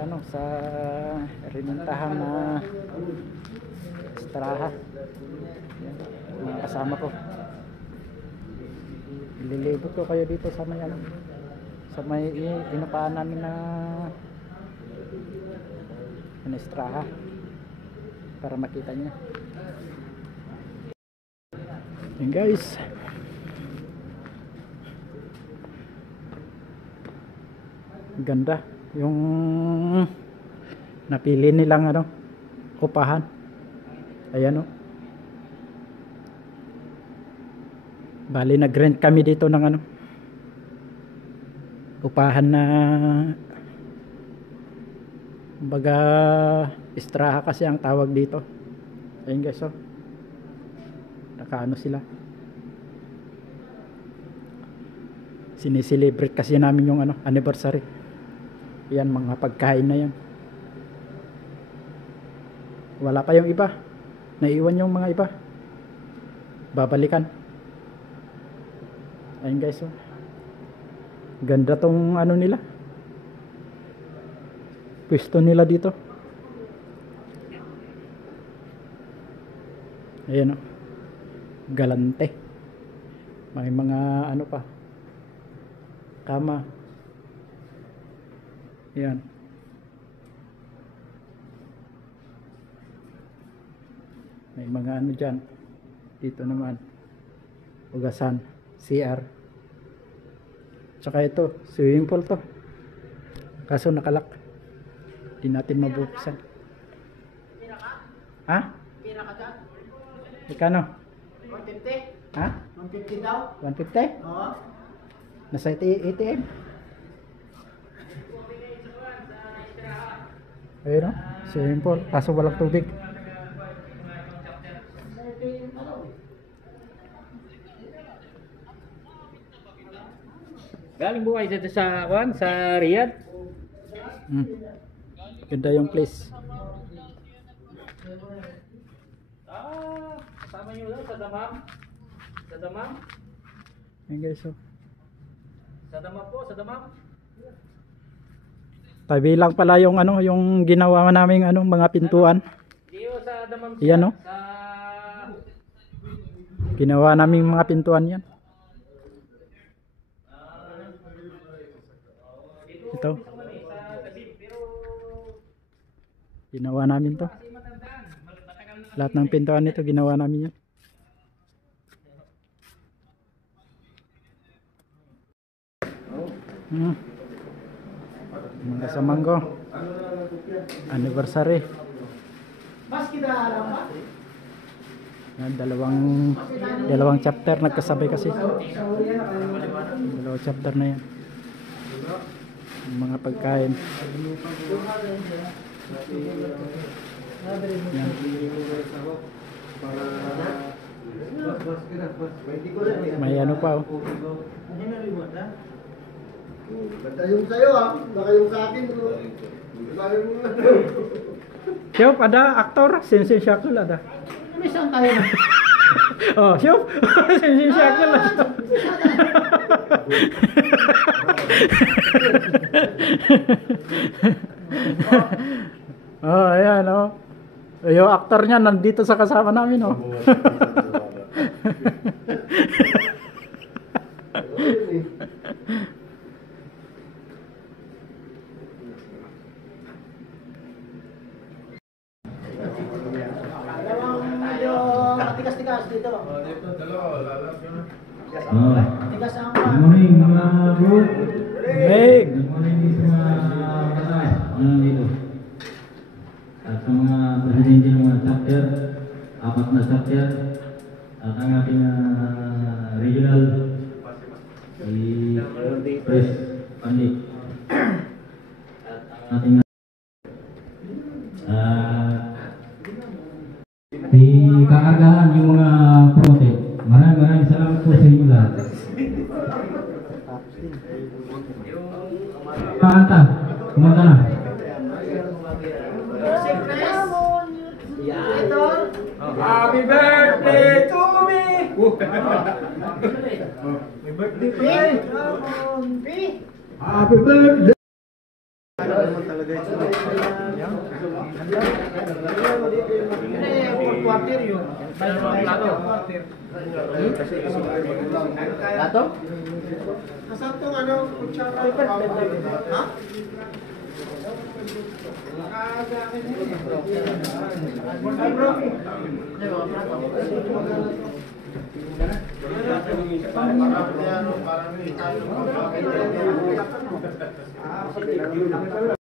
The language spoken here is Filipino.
ano, sa rinuntahan na Estraha. Yan, mga kasama ko. Ililibot ko kayo dito sa may ano, sa may inupaan namin na Estraha para makita niyo. Yan guys, ganda yung napili nilang ano, upahan. Ayan o, bali nag-rent kami dito ng ano, upahan na baga Estraha kasi ang tawag dito. Ayun guys, oh, nakaano sila, sineselebrate kasi namin yung ano, anniversary. Yan, mga pagkain na yan. Wala pa yung iba, naiwan yung mga iba, babalikan. Ayun guys, oh, ganda tong ano nila, pwesto nila dito. Ayan, oh, galante. May mga ano pa, kama. Ayan. May mga ano dyan. Dito naman, ugasan, CR. Tsaka ito, swimming pool to, kaso nakalak, di natin mabuksan. Ha? Pira ka dyan? Ikano? 150? Ha? 150 daw? 150? Oo. Nasa ATM. Ayun o, swimming pool, kaso walang tubig. Galing buhay dito sa Riyadh. Ganda yung place. Kasama nyo lang sa Damam. Sa Damam. Ayan guys, oh. Sa Damam po, sa Damam. Tabi lang pala yung ano, yung ginawa namin ano, mga pintuan. Diyo sa Damam. Iyan, oh. Sa Ginawa namin mga pintuan yan. Ito. Ginawa namin to. Lahat ng pintuan nito ginawa namin yan. Mga kasamang ko, anniversary. Yan, dalawang chapter nagkasabay kasi. Dalawang chapter na yan. Mga pagkain. Yan. May ano pa, oh. Basta yung sa'yo baka yung sa akin. Siya, ada aktor, Sensei Shackle ada. May isang tayo na. Oh, siya, Sensei Shackle ada. Oh, ayan, oh. Yung aktor niya nandito sa kasama namin, oh. Matigas-tigas dito. Dito, dalawa, lalap yun. Matigas ang Good morning mga bro. Hey. Good morning sa mga katas. Dito. At sa mga presidente ng mga chapter, 4 na chapter, at ang ating regional, si Pres Pandit. At ang ating kaagahan yung mga project. Maraming salamat po sa inyo lahat. Kanta, kumanta na. Happy birthday to me! May birthday pa eh! Happy birthday! Ini quarter yun. Lato? Nasaan tong ano, kutsara? Ha? Parang